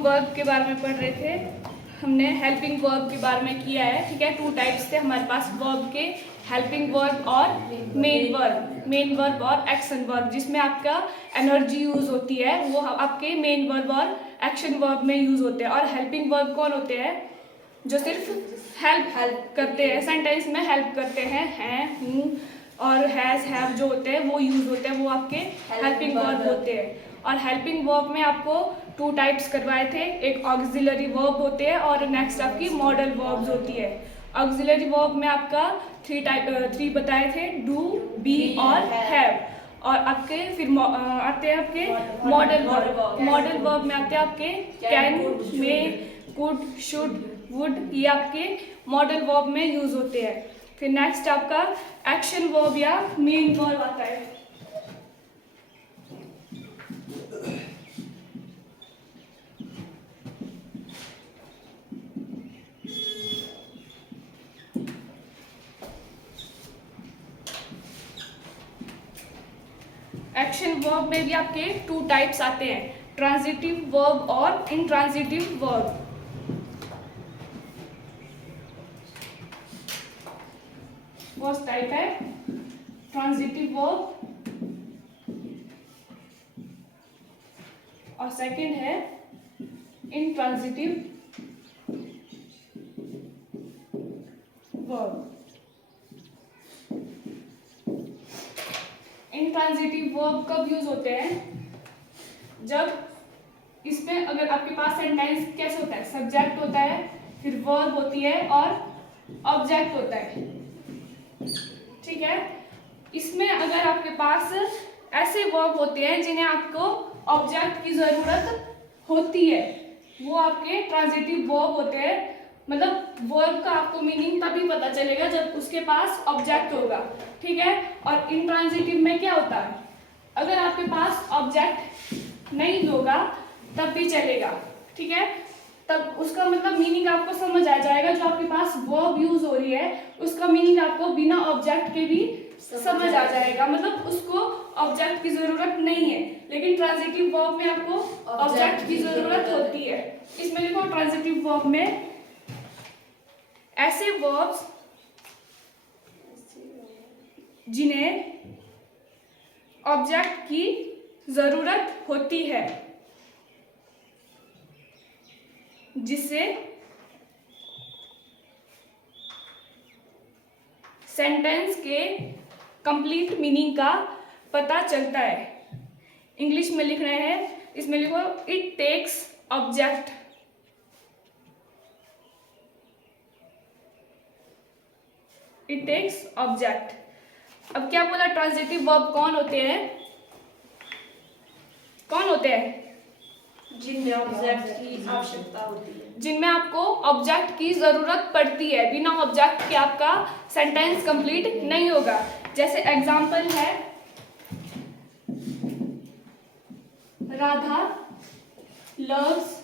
हम वर्ब के बारे में पढ़ रहे थे। हमने हेल्पिंग वर्ब के बारे में किया है, ठीक है। 2 टाइप्स थे हमारे पास वर्ब के, हेल्पिंग वर्ब और मेन वर्ब और एक्शन वर्ब, जिसमें आपका एनर्जी यूज होती है वो आपके मेन वर्ब और एक्शन वर्ब में यूज होते हैं। और हेल्पिंग वर्ब कौन होते हैं? जो सिर्फ हेल्प करते हैं, सेंटेंस में हेल्प करते हैं, हूँ और हैज हैव जो होते हैं वो यूज होते हैं, वो आपके हेल्पिंग वर्ब होते हैं। और हेल्पिंग वर्ब में आपको 2 टाइप्स करवाए थे, एक ऑक्सिलरी वर्ब होते हैं और नेक्स्ट आपकी मॉडल वर्ब्स होती है। ऑक्सिलरी वर्ब में आपका 3 बताए थे, डू, बी और हैव। और आपके फिर आते हैं आपके मॉडल वर्ब। मॉडल वर्ब में आते हैं आपके can, may, could, should, would, ये आपके मॉडल वर्ब में यूज होते हैं। फिर नेक्स्ट आपका एक्शन वर्ब या मेन वर्ब आता है। एक्शन वर्ब में भी आपके 2 टाइप्स आते हैं, ट्रांजिटिव वर्ब और इंट्रांजिटिव वर्ब। फर्स्ट टाइप है ट्रांजिटिव वर्ब और सेकंड है इंट्रांजिटिव वर्ब। इंट्रांजिटिव वर्ब कब यूज होते हैं? जब इसमें अगर आपके पास सेंटेंस कैसे होता है, सब्जेक्ट होता है, फिर वर्ब होती है और ऑब्जेक्ट होता है, ठीक है। इसमें अगर आपके पास ऐसे वर्ब होते हैं जिन्हें आपको ऑब्जेक्ट की जरूरत होती है, वो आपके ट्रांजिटिव वर्ब होते हैं। मतलब वर्ब का आपको मीनिंग तभी पता चलेगा जब उसके पास ऑब्जेक्ट होगा, ठीक है। और इंट्रांजिटिव में क्या होता है, अगर आपके पास ऑब्जेक्ट नहीं होगा तब भी चलेगा, ठीक है। तब उसका मतलब मीनिंग आपको समझ आ जाएगा। जो आपके पास वर्ब यूज हो रही है उसका मीनिंग आपको बिना ऑब्जेक्ट के भी समझ आ जाएगा, मतलब उसको ऑब्जेक्ट की जरूरत नहीं है। लेकिन ट्रांजिटिव वर्ब में आपको ऑब्जेक्ट की जरूरत होती है। इसमें देखो ट्रांजिटिव वर्ब में ऐसे वर्ब्स जिन्हें ऑब्जेक्ट की जरूरत होती है, जिससे सेंटेंस के कंप्लीट मीनिंग का पता चलता है। इंग्लिश में लिख रहे हैं, इसमें लिखो it takes object. It takes object. अब क्या बोला, ट्रांजिटिव वर्ब कौन होते हैं? कौन होते हैं? जिनमें ऑब्जेक्ट की आवश्यकता होती है, जिनमें आपको ऑब्जेक्ट की जरूरत पड़ती है। बिना ऑब्जेक्ट के आपका सेंटेंस कंप्लीट नहीं होगा। जैसे एग्जांपल है, Radha loves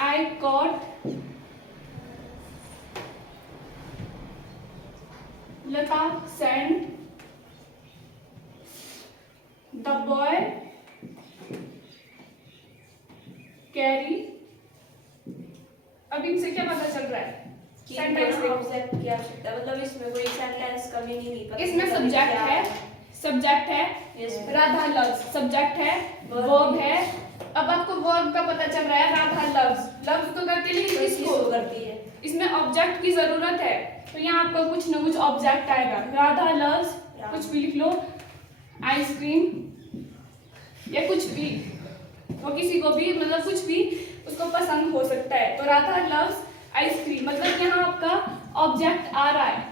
I caught Lata sent the boy carry। अब इनसे क्या पता चल रहा है? सेंटेंस ऑब्जेक्ट की आवश्यकता, मतलब इसमें कोई सेंटेंस का मीनिंग नहीं पता। इसमें सब्जेक्ट है राधा लव्स, सब्जेक्ट है, वर्ब है। अब आपको वर्ब का पता चल रहा है, राधा लव्स। लव्स तो करती है लेकिन किसको करती है? इसमें ऑब्जेक्ट की जरूरत है, तो यहाँ आपको कुछ ना कुछ ऑब्जेक्ट आएगा। राधा लव्स, कुछ भी लिख लो, आइसक्रीम या कुछ भी, वो किसी को भी मतलब कुछ भी उसको पसंद हो सकता है। तो राधा लव्स आइसक्रीम, मतलब यहाँ आपका ऑब्जेक्ट आ रहा है,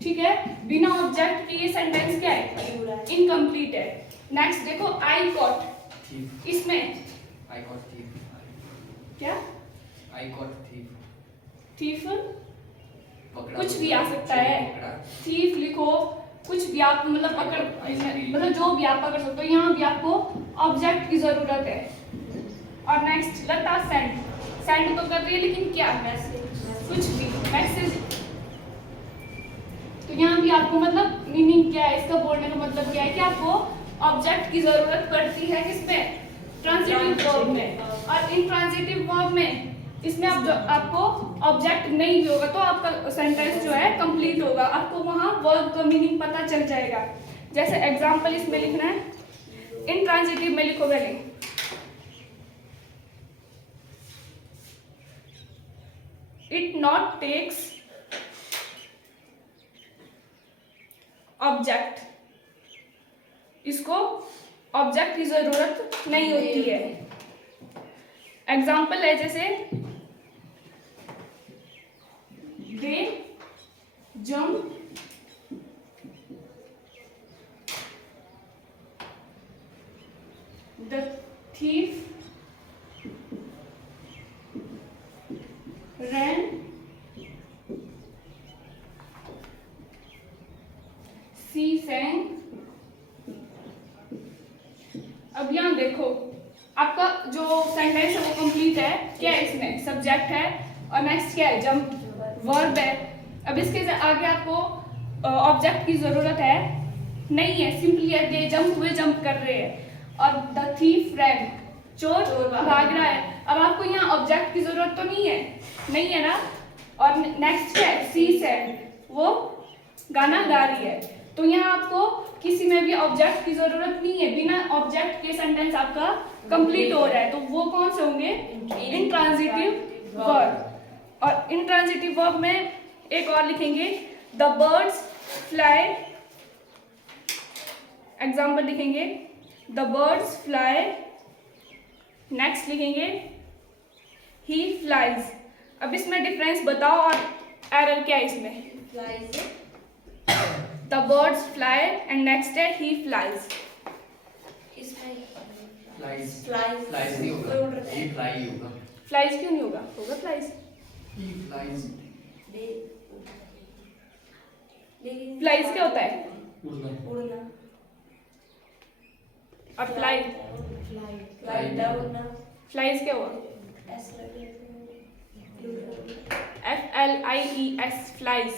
ठीक है। बिना ऑब्जेक्ट के ये सेंटेंस क्या है? इनकम्प्लीट है। नेक्स्ट देखो, आई कॉट। इसमें I caught thief. क्या? I caught thief. थीफ पकड़ा, कुछ भी आ सकता है। थीफ लिखो, कुछ भी आप मतलब पकड़, मतलब जो भी आप पकड़ सकते हो। यहाँ भी आपको ऑब्जेक्ट की जरूरत है। और नेक्स्ट, लता सेंड। सेंड तो कर रही है लेकिन क्या? मैसेज, कुछ भी मैसेज। तो यहाँ भी आपको मतलब मीनिंग क्या है इसका, बोलने का मतलब क्या है कि आपको ऑब्जेक्ट की जरूरत पड़ती है किसमें, ट्रांजिटिव वर्ब में। और इंट्रांजिटिव वर्ब में इसमें आपको ऑब्जेक्ट नहीं भी होगा तो आपका सेंटेंस जो है कंप्लीट होगा, आपको वहां वर्ब का मीनिंग पता चल जाएगा। जैसे एग्जांपल इसमें लिखना है, इंट्रांजिटिव में लिखो पहले, इट नॉट टेक्स ऑब्जेक्ट, इसको ऑब्जेक्ट की जरूरत नहीं होती है। एग्जाम्पल है जैसे दे jump the thief ran she sang। अब यहाँ देखो आपका जो सेंटेंस है वो कंप्लीट है, क्या है इसमें सब्जेक्ट है और नेक्स्ट क्या है जंप वर्ब है। अब इसके आगे आपको ऑब्जेक्ट की जरूरत है नहीं है, सिंपली है दे जंप, हुए जंप कर रहे हैं, और द थीफ रैन चोर भाग रहा है। अब आपको यहाँ ऑब्जेक्ट की जरूरत तो नहीं है ना। और नेक्स्ट क्या है सी सैंग, वो गाना गा रही है। तो यहाँ आपको किसी में भी ऑब्जेक्ट की जरूरत नहीं है, बिना ऑब्जेक्ट के सेंटेंस आपका कंप्लीट हो रहा है। तो वो कौन से होंगे, इंट्रांजिटिव वर्ब। और इंट्रांजिटिव वर्ब में एक और लिखेंगे, द बर्ड्स फ्लाई, एग्जाम्पल लिखेंगे द बर्ड्स फ्लाई, नेक्स्ट लिखेंगे ही फ्लाइज। अब इसमें डिफरेंस बताओ और एरर क्या है इसमें, the birds fly and next है ही फ्लाइज। इसमें फ्लाइज फ्लाइज फ्लाइज नहीं होगा, ही फ्लाई होगा। फ्लाइज क्यों नहीं होगा, होगा फ्लाइज। ही फ्लाइज फ्लाइज क्या होता है, उड़ना। और फ्लाई उड़ना, फ्लाइज क्या हुआ, FLIES फ्लाइज,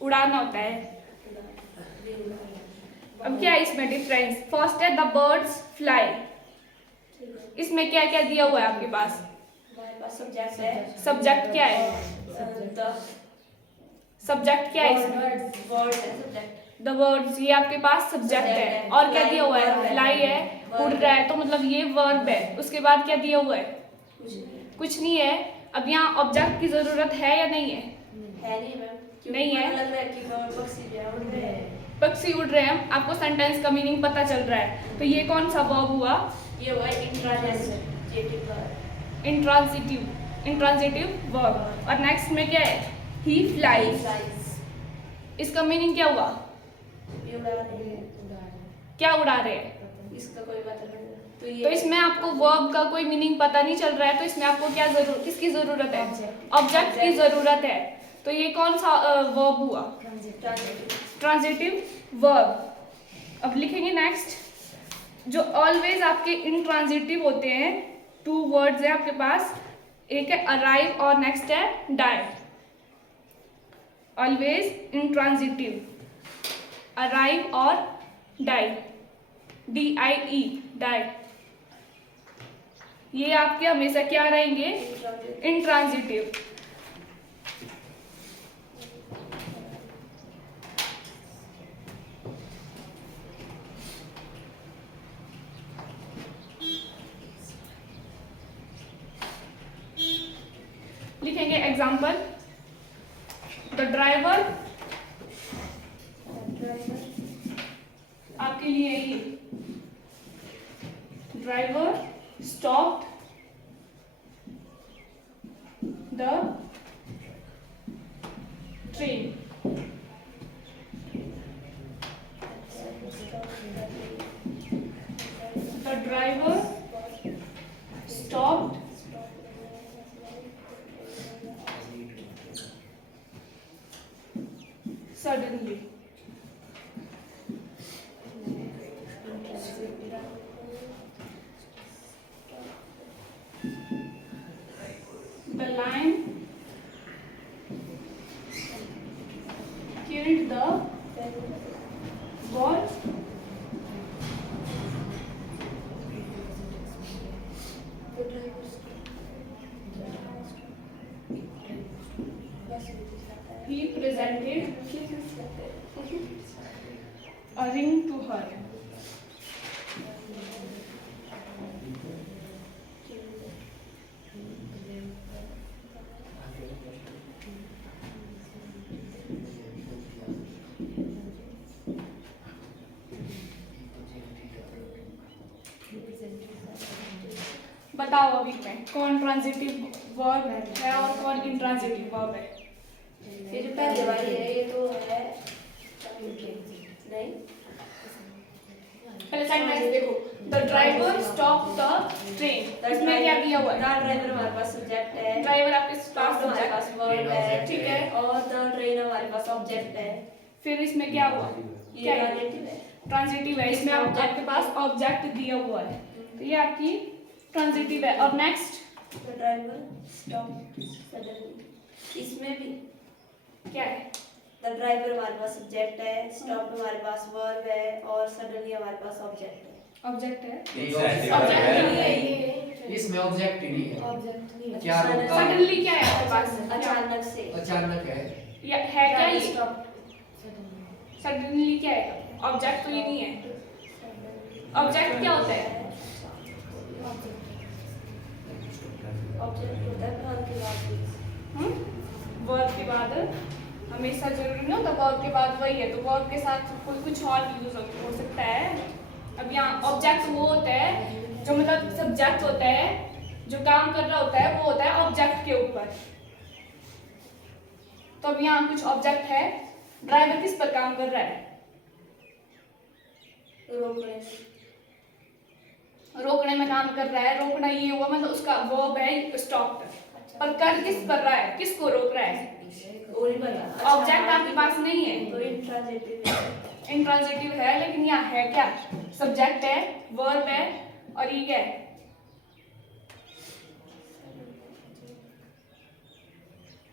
उड़ाना होता है। अब क्या है इसमें डिफरेंस, फर्स्ट है द बर्ड्स फ्लाई, इसमें क्या क्या दिया हुआ है आपके पास, हमारे पास सब्जेक्ट है, सब्जेक्ट क्या है, सब्जेक्ट क्या है इसमें, वर्ड है सब्जेक्ट, द वर्ड्स, ये आपके पास सब्जेक्ट है। और क्या दिया हुआ है, फ्लाई है, उड़ रहा है, तो मतलब ये वर्ब है। उसके बाद क्या दिया हुआ है, कुछ नहीं है। अब यहाँ ऑब्जेक्ट की जरूरत है या नहीं है, नहीं मैम, नहीं है। लग रहा है कि पक्षी जो है उड़ रहे हैं, पक्षी उड़ रहे हैं, आपको सेंटेंस का मीनिंग पता चल रहा है। तो ये कौन सा वर्ब हुआ, ये हुआ इंट्रांजिटिव वर्ब, इंट्रांजिटिव वर्ब। और नेक्स्ट में क्या है, ही फ्लाइज, इसका मीनिंग क्या हुआ, ये उड़ा रहे हैं, क्या उड़ा रहे हैं। इसका कोई मतलब नहीं है। तो इसमें आपको वर्ब का कोई मीनिंग पता नहीं चल रहा है, तो इसमें आपको क्या किसकी जरूरत है, ऑब्जेक्ट की जरूरत है। तो ये कौन सा वर्ब हुआ, ट्रांजिटिव वर्ब। अब लिखेंगे नेक्स्ट, जो ऑलवेज आपके इंट्रांजिटिव होते हैं, टू वर्ड्स है आपके पास, एक है अराइव और नेक्स्ट है डाई। ऑलवेज इंट्रांजिटिव, अराइव और डाई, DIE डाई, ये आपके हमेशा क्या रहेंगे, इंट्रांजिटिव। लिखेंगे एग्जाम्पल, द ड्राइवर, आपके लिए ये driver stopped the train, the driver stopped suddenly, the lion killed the boar He presented a ring to her. बताओ अभी में कौन ट्रांजिटिव वर्ब है और कौन इंट्रांजिटिव वर्ब है? ये जो पहले वाली है ये तो है नहीं पहले सेंटेंस देखो, the driver stop the train, इसमें क्या दिया हुआ है? द ड्राइवर हमारे पास सब्जेक्ट है, ड्राइवर आपके स्टॉप पास हमारे पास वर्ब है, ठीक है, और द ट्रेन हमारे पास ऑब्जेक्ट है। फिर इसमें क्या हुआ? ये क्या है? ट्रांजिटिव है। ट्रांजिटिव है, इसमें आपके पास ऑब्जेक्ट दिया हुआ है, तो ये आपकी ट्रांजिटिव है। और next the driver stop suddenly, इसमें भी क्या है? द ड्राइवर हमारे पास सब्जेक्ट है, स्टॉप हमारे पास वर्ब है और सडनली हमारे पास ऑब्जेक्ट है। ऑब्जेक्ट है, ये ऑब्जेक्ट है। नहीं है ये। इसमें ऑब्जेक्ट ही नहीं है। ऑब्जेक्ट नहीं है। क्या रोका? सडनली क्या है आपके पास? अचानक से। अचानक है। या है क्या ये? स्टॉप सडनली क्या है? ऑब्जेक्ट तो ये नहीं है। ऑब्जेक्ट क्या होता है? ऑब्जेक्ट होता है वर्ब के बाद। वर्ब के बाद हमेशा जरूरी नहीं होता, वर्ब के बाद वही है, तो वर्ब के साथ कोई कुछ और यूज हो सकता है। अब यहाँ ऑब्जेक्ट वो होता है जो मतलब सब्जेक्ट होता है, जो काम कर रहा होता है वो होता है ऑब्जेक्ट के ऊपर। तो अब यहाँ कुछ ऑब्जेक्ट है, ड्राइवर किस पर काम कर रहा है? रोकने में काम कर रहा है। रोकना ये हुआ मतलब उसका वर्ब है स्टॉप, पर कर किस पर रहा है? किसको रोक रहा है? ऑब्जेक्ट आपके पास नहीं है, तो इंट्रांजिटिव है। इंट्रांजिटिव है, लेकिन यहाँ है क्या? सब्जेक्ट है, वर्ब है, और ये क्या है?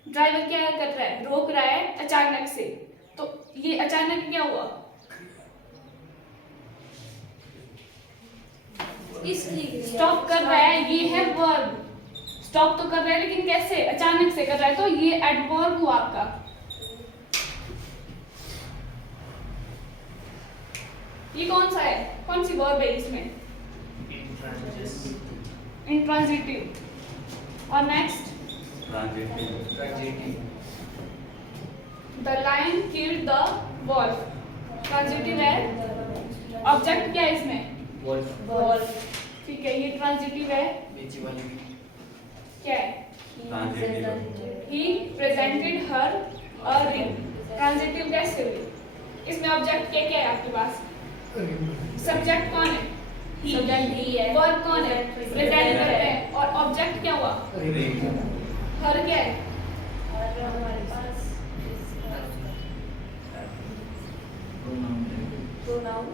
ड्राइवर क्या कर रहा है? रोक रहा है अचानक से, तो ये अचानक क्या हुआ? इसलिए स्टॉप कर रहा है, ये है वर्ब। स्टॉप तो कर रहा है, लेकिन कैसे? अचानक से कर रहा है, तो ये एडवर्ब हुआ आपका। ये कौन सा है? कौन सी वर्ब है इसमें? इंट्रांजिटिव। और next, transitive. The lion killed the wolf, transitive है। ऑब्जेक्ट क्या है इसमें? बॉल ठीक है, ये ट्रांजिटिव है। नीचे वाली भी। क्या है? He presented her a ring, transitive कैसे हुई? इसमें ऑब्जेक्ट क्या क्या है आपके पास? सब्जेक्ट कौन है? सब्जेक्ट ही है। वर्ब कौन है? प्रेजेंट करते हैं। और ऑब्जेक्ट क्या हुआ? हर क्या है? और हमारे पास प्रोनाउन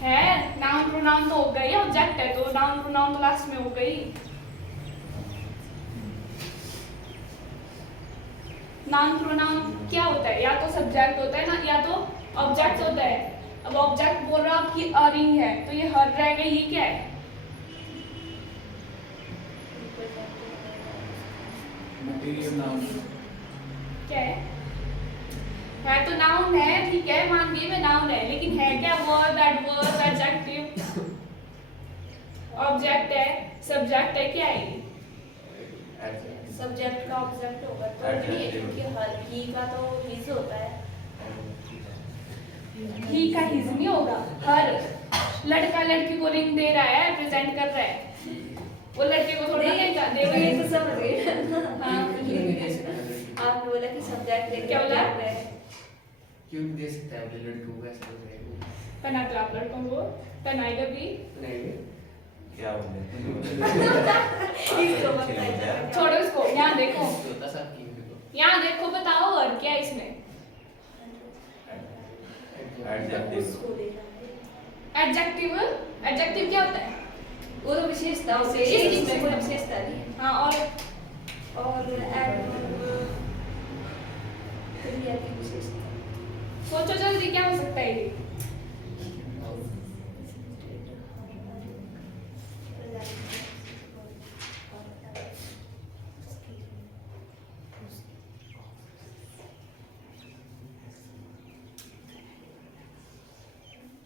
है नाउन प्रोनाउन तो हो गई, ऑब्जेक्ट है तो नाउन प्रोनाउन तो लास्ट में हो गई। नाउन प्रोनाउन क्या होता है? या तो सब्जेक्ट होता है ना, या तो ऑब्जेक्ट होता है। अब ऑब्जेक्ट बोल रहा हूं कि अ रिंग है, तो ये हर रहेगा। ये क्या है? क्या है तो नाउन है, ठीक है, मान लिए मैं नाउन है, लेकिन है क्या? Verb, adverb, adjective. ऑब्जेक्ट है, सब्जेक्ट है, क्या है ये? सब्जेक्ट का ऑब्जेक्ट होगा तो नहीं, क्योंकि हर ही का तो हिज होता है। ही का हिज नहीं होगा। हर लड़का लड़की को रिंग दे रहा है, प्रेजेंट कर रहा है, वो लड़के को थोड़ा देगा देगा। ये तो समझ गए। हाँ, आपने बोला कि सब्जेक्ट क्या बोला? क्यों नहीं दे सकता है अपने लड़कों को? ऐसा लग रहा है। पहनाते आप लड़कों को, पहनाएगा भी। नहीं क्या बोले? इसको बताइए। छोड़ो इसको, यहाँ देखो, होता सब की देखो। यहाँ देखो, बताओ और क्या है इसमें? एडजेक्टिव। उसको देना है। एडजेक्टिव। एडजेक्टिव क्या होता है? वो तो विशेषता होती है, विशेषता। इसमें कोई विशेषता नहीं है। हाँ, और एडवर्ब क्रिया की विशेषता। सोचो जल्दी, क्या हो सकता है ये?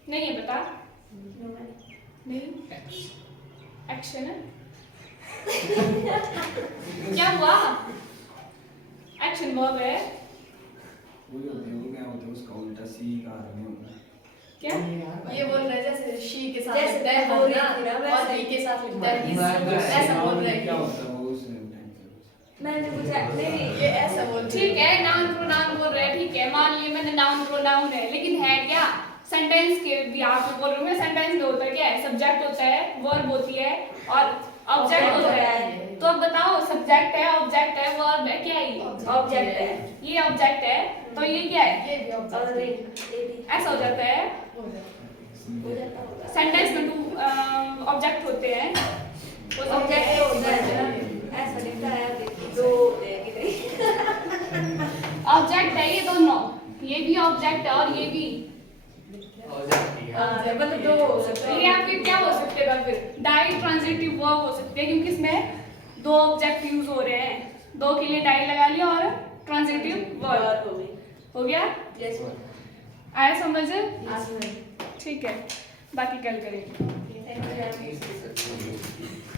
नहीं है पता? No ma'am. नहीं, एक्शन है। क्या हुआ? एक्शन वर्ब है। वो जो होते हैं वो क्या होता है उसका उल्टा सी का अर्थ नहीं होता। क्या? ये बोल रहे हैं जैसे शी के साथ जैसे लिखता है हो रही हन्ना, थी ना, और वैसे ही के साथ लिखता है मैं- he's, ऐसा बोल रहे क्या हैं होता है वो उस टाइम से। मैंने पूछा नहीं ये ऐसा बोल ठीक है, नाउन प्रोनाउन बोल रहे हैं, ठीक है, मान लिए मैंने नाउन प्रोनाउन है, लेकिन है क्या? सेंटेंस के भी आप बोल रहे हो। सेंटेंस में होता है क्या है? सब्जेक्ट होता है, वर्ब होती है और ऑब्जेक्ट होता है। तो अब बताओ, सब्जेक्ट है, ऑब्जेक्ट है, वर्ब है, क्या है ये? ऑब्जेक्ट है। ये ऑब्जेक्ट है, तो ये क्या है? ये भी और ऑब्जेक्ट नहीं है। ये भी ऐसा हो जाता है। हो जाता हो जाता होगा। सेंटेंस में टू ऑब्जेक्ट होते हैं। वो ऑब्जेक्ट होता है ना, ऐसा लिखता है देखिए, दो होते हैं कि नहीं। ऑब्जेक्ट है ये दोनों, ये भी ऑब्जेक्ट है और ये भी। हो जाती है। है। मतलब दो हो सकते ये आपके क्या हो सकते हैं फिर? डाई ट्रांजिटिव वर्ब हो सकते हैं, क्योंकि इसमें दो ऑब्जेक्ट यूज हो रहे हैं। दो के लिए डाई लगा लिया और ट्रांजिटिव वर्ब हो गई। हो गया। यस आया समझ? मैम। ठीक है, बाकी कल करेंगे। Thank you ma'am.